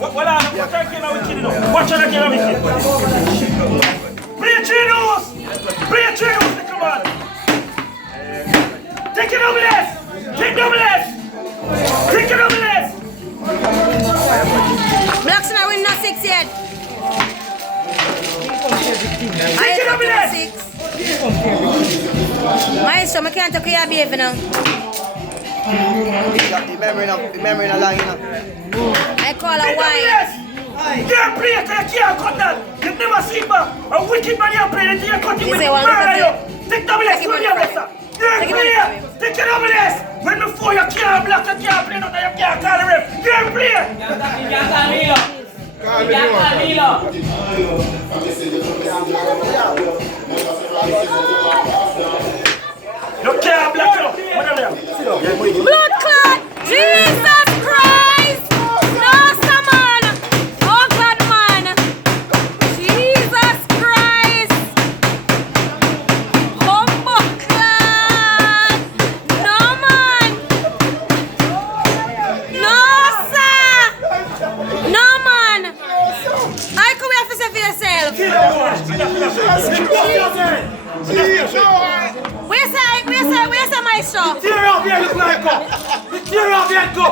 Wala, watch out again with kid. Watch out again with kid. Play Chinos! Play Chinos, come on! Take it over this! Take double S! Take it over this! Blacks not win not 6 yet. Take it over this! 6. Maestro, I can't talk to your behavior now. Memory na lang yun. I call a Take double wine. S! You're playing, you can't cut that! You've never seen a wicked man you play, and you're cutting with murder you! Take double S, you're a player! Take it over this! When before you can't block, you can't play nothing, you can't call the ref! You're a player! You can't block it up! Blood clot! Jesus Christ! No, some man! Oh God, man! Jesus Christ! Humbo clot! No, man! No, sir! No, man! I come here for say for yourself. Where's the maestro? Tear off your look like go! Tear off your go!